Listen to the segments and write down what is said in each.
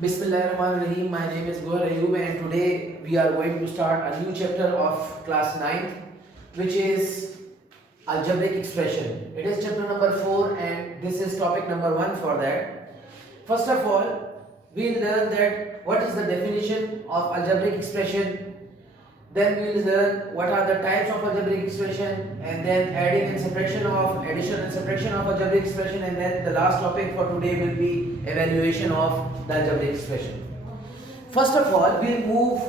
Bismillahirrahmanirrahim. My name is Gohar Ayub and today we are going to start a new chapter of class 9, which is algebraic expression. It is chapter number 4 and this is topic number 1 for that. First of all, we'll learn that what is the definition of algebraic expression. Then we will learn what are the types of algebraic expression, and then adding and subtraction of addition and subtraction of algebraic expression, and then the last topic for today will be evaluation of the algebraic expression. First of all, we'll move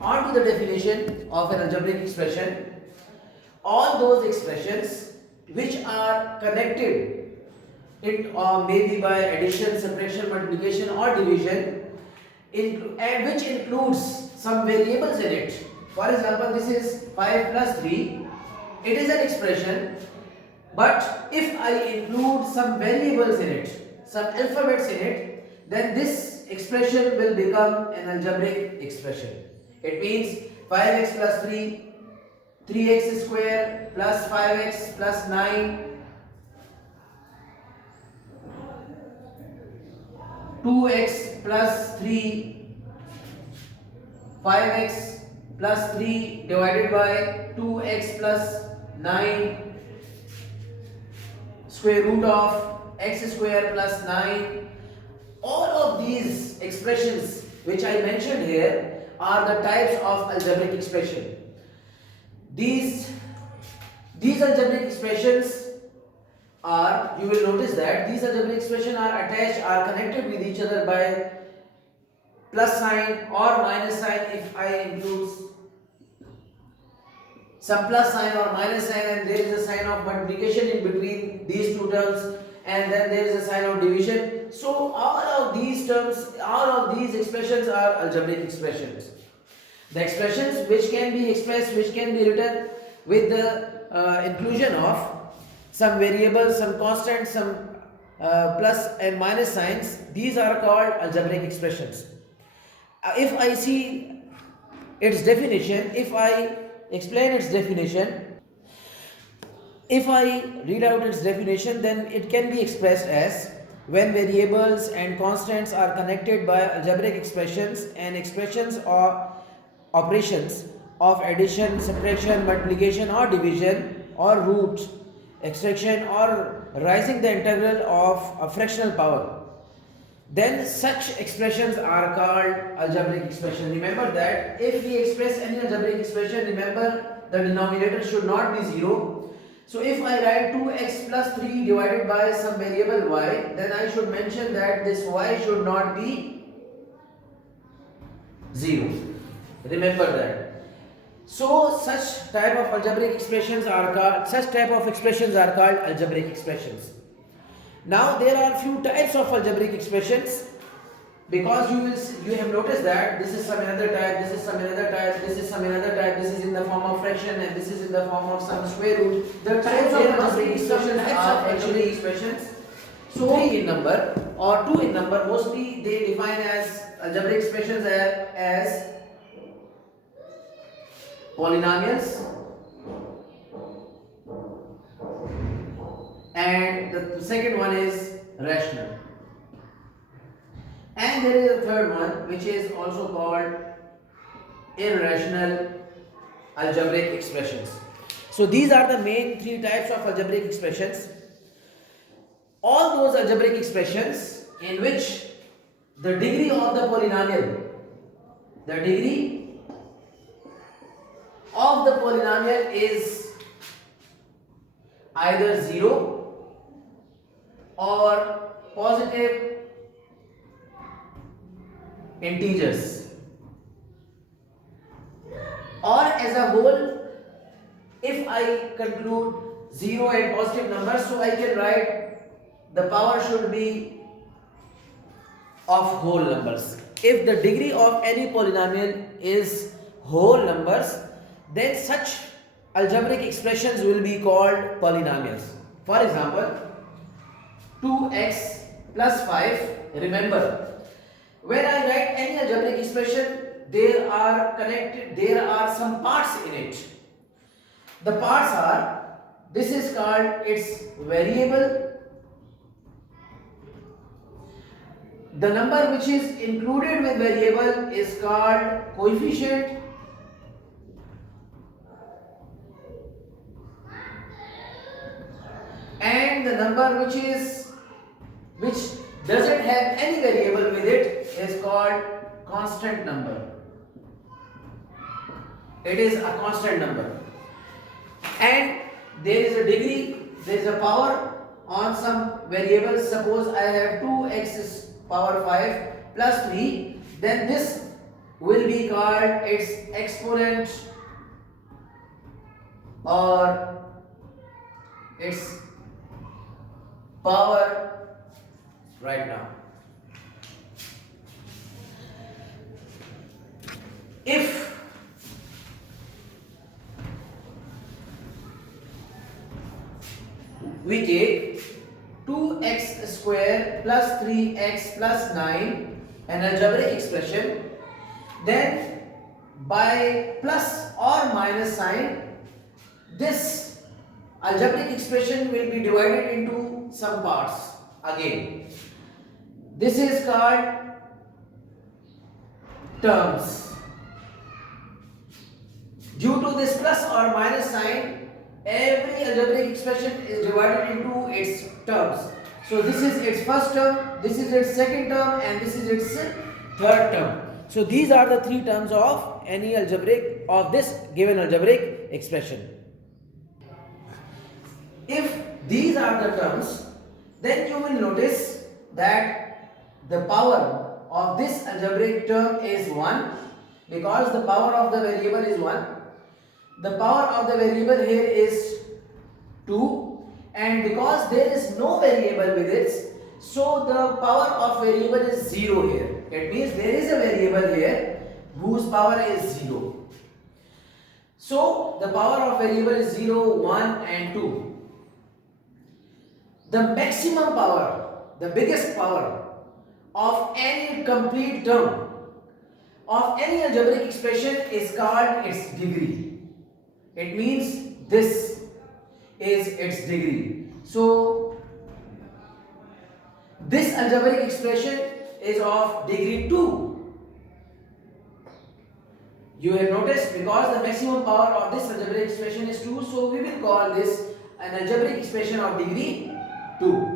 on to the definition of an algebraic expression. All those expressions which are connected or maybe by addition, subtraction, multiplication or division, and which includes some variables in it. For example, this is 5 plus 3. It is an expression, but if I include some variables in it, some alphabets in it, then this expression will become an algebraic expression. It means 5x plus 3, 3x square plus 5x plus 9, 2x plus 3, 5x plus 3 divided by 2x plus 9, square root of x square plus 9. All of these expressions which I mentioned here are the types of algebraic expression. These algebraic expressions are, you will notice that these algebraic expressions are attached, are connected with each other by plus sign or minus sign. If I include some plus sign or minus sign and there is a sign of multiplication in between these two terms, and then there is a sign of division, so all of these terms, all of these expressions are algebraic expressions. The expressions which can be expressed, which can be written with the inclusion of some variables, some constants, some plus and minus signs, these are called algebraic expressions. If I see its definition, if I explain its definition, if I read out its definition, then it can be expressed as when variables and constants are connected by algebraic expressions and expressions or operations of addition, subtraction, multiplication or division or root, extraction or raising the integral of a fractional power, then such expressions are called algebraic expression. Remember that if we express any algebraic expression, remember the denominator should not be 0. So if I write 2x plus 3 divided by some variable y, then I should mention that this y should not be 0. Remember that. So such type of algebraic expressions are called, algebraic expressions. Now there are few types of algebraic expressions, because you have noticed that this is some another type, this is some another type, this is some another type, this is in the form of fraction and this is in the form of some square root. The types of algebraic expressions are actually expressions. So 3 in number or 2 in number, mostly they define as algebraic expressions as polynomials, and the second one is rational, and there is a third one which is also called irrational algebraic expressions. So these are the main 3 types of algebraic expressions. All those algebraic expressions in which the degree of the polynomial, is either 0 or positive integers, or as a whole, if I conclude 0 and positive numbers, so I can write the power should be of whole numbers. If the degree of any polynomial is whole numbers, then such algebraic expressions will be called polynomials. For example, 2x plus 5, remember, when I write any algebraic expression, there are some parts in it. The parts are, this is called its variable, The number which is included with variable is called coefficient, and the number which doesn't have any variable with it is called constant number. It is a constant number, and there is a degree, there is a power on some variables. Suppose I have 2x power 5 plus 3, then this will be called its exponent or its power right now. If we take 2x square plus 3x plus 9 an algebraic expression, then by plus or minus sign this algebraic expression will be divided into some parts again. This is called terms. Due to this plus or minus sign, every algebraic expression is divided into its terms. So this is its first term, this is its second term, and this is its third term. So these are the three terms of any algebraic, of this given algebraic expression. If these are the terms, then you will notice that the power of this algebraic term is 1, because the power of the variable is 1. The power of the variable here is 2, and because there is no variable with it, so the power of variable is 0 here. It means there is a variable here whose power is 0. So the power of variable is 0, 1 and 2. The maximum power, the biggest power of any complete term of any algebraic expression is called its degree. It means this is its degree. So this algebraic expression is of degree 2. You have noticed, because the maximum power of this algebraic expression is 2, so we will call this an algebraic expression of degree 2.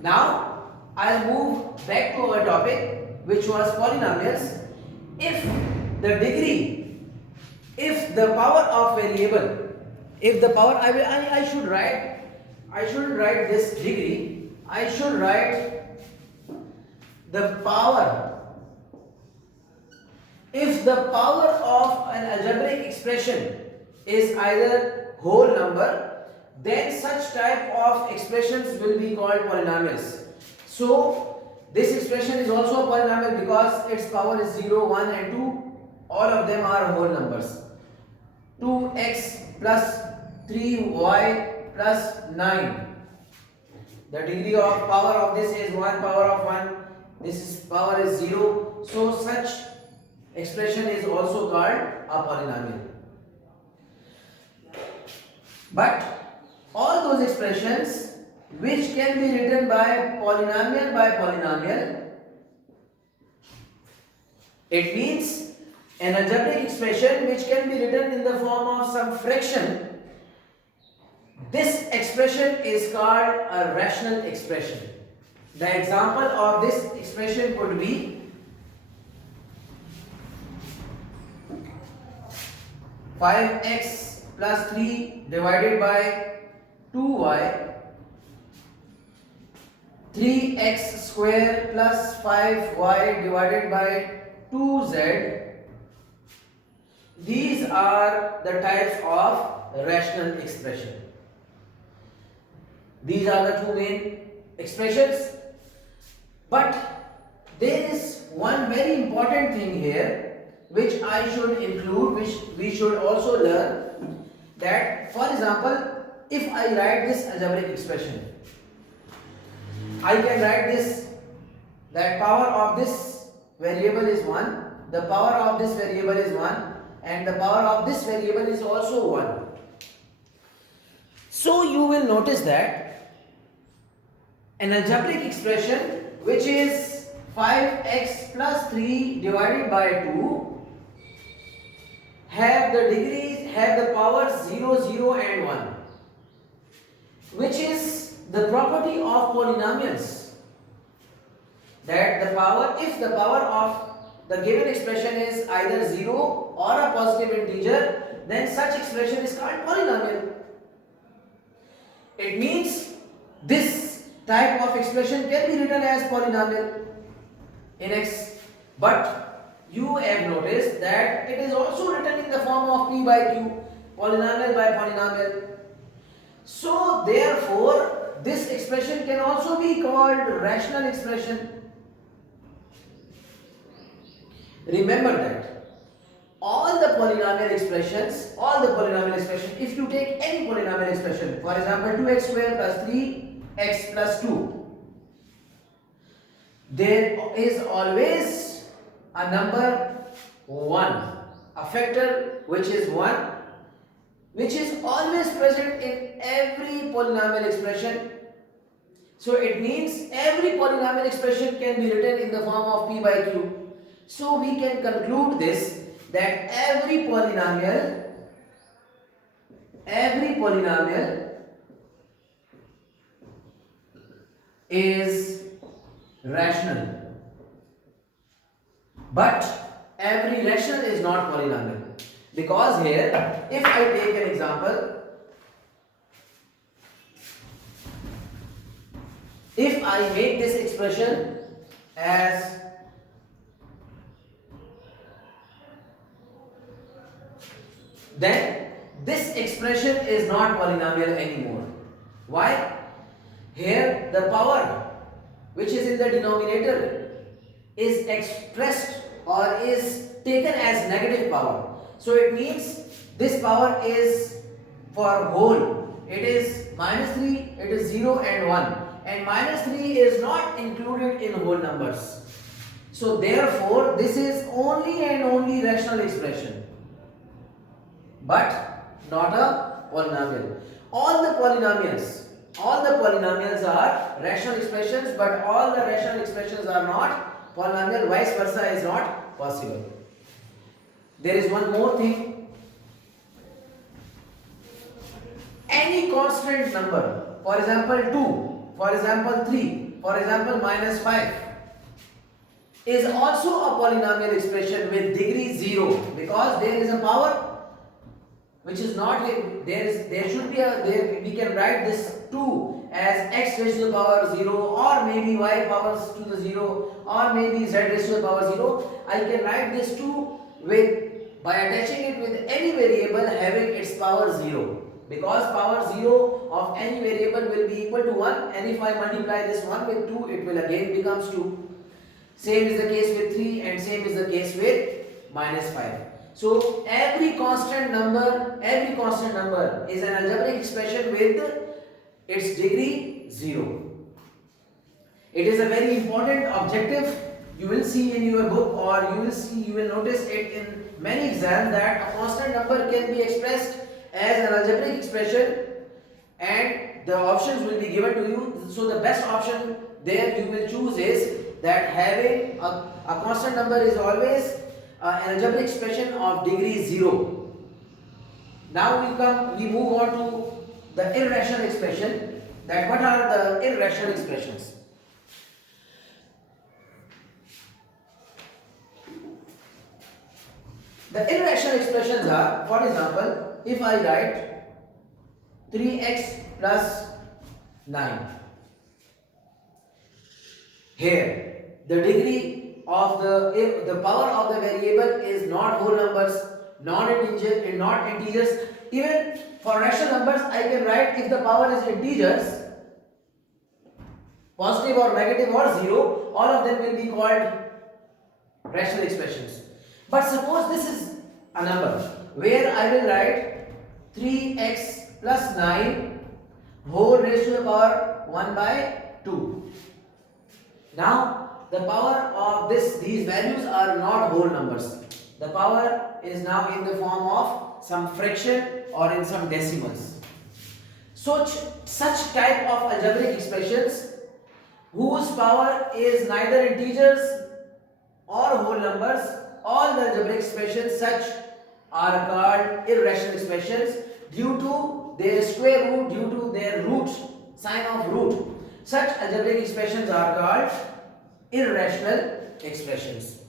Now I'll move back to our topic, which was polynomials. If the degree, if the power of variable, if the power, I shouldn't write this degree, I should write the power. If the power of an algebraic expression is either whole number, then such type of expressions will be called polynomials. So this expression is also a polynomial because its power is 0, 1 and 2. All of them are whole numbers. 2x plus 3y plus 9. The degree of power of this is 1, power of 1. This power is 0. So such expression is also called a polynomial. But all those expressions which can be written by polynomial, it means an algebraic expression which can be written in the form of some fraction. This expression is called a rational expression. The example of this expression could be 5x plus 3 divided by 2y, 3x square plus 5y divided by 2z. These are the types of rational expression. These are the two main expressions. But there is one very important thing here which I should include, which we should also learn, that for example, if I write this algebraic expression, I can write this, that power of this variable is 1, the power of this variable is 1, and the power of this variable is also 1. So you will notice that an algebraic expression which is 5x plus 3 divided by 2 have the degrees, have the powers 0, 0 and 1, which is the property of polynomials, that the power, if the power of the given expression is either 0 or a positive integer, then such expression is called polynomial. It means this type of expression can be written as polynomial in x, but you have noticed that it is also written in the form of p by q, polynomial by polynomial. So therefore this expression can also be called rational expression. Remember that all the polynomial expressions, if you take any polynomial expression, for example 2x square plus 3x plus 2, there is always a number 1, a factor which is 1, which is always present in every polynomial expression. So it means every polynomial expression can be written in the form of p by q. So we can conclude this, that every polynomial is rational, but every rational is not polynomial. Because here, if I take an example, if I make this expression as then this expression is not polynomial anymore. Why? Here the power which is in the denominator is expressed or is taken as negative power. So it means this power is for whole. It is -3, it is 0 and 1, and -3 is not included in whole numbers. So therefore this is only and only rational expression, but not a polynomial. All the polynomials are rational expressions, but all the rational expressions are not polynomial. Vice versa is not possible. There is one more thing. Any constant number, for example 2, for example 3, for example -5, is also a polynomial expression with degree 0, because there is a power which is not there should be we can write this 2 as x raised to the power 0, or maybe y powers to the 0, or maybe z raised to the power 0. I can write this 2 by attaching it with any variable having its power 0, because power 0 of any variable will be equal to 1, and if I multiply this 1 with 2, it will again becomes 2. Same is the case with 3, and same is the case with -5. So every constant number is an algebraic expression with its degree 0. It is a very important objective. You will see in your book, or you will notice it in many exams, that a constant number can be expressed as an algebraic expression, and the options will be given to you. So the best option there you will choose is that having a constant number is always an algebraic expression of degree 0. Now we move on to the irrational expression. That what are the irrational expressions? The irrational expressions are, for example, if I write 3x plus 9, here the degree of the power of the variable is not whole numbers, not integers. Even for rational numbers, I can write, if the power is integers, positive or negative or 0, all of them will be called rational expressions. But suppose this is a number where I will write 3x plus 9 whole raised to the power 1 by 2. Now the power of these values are not whole numbers. The power is now in the form of some fraction or in some decimals. Such type of algebraic expressions whose power is neither integers or whole numbers. All the algebraic expressions such are called irrational expressions due to their square root, due to their root, sign of root. Such algebraic expressions are called irrational expressions.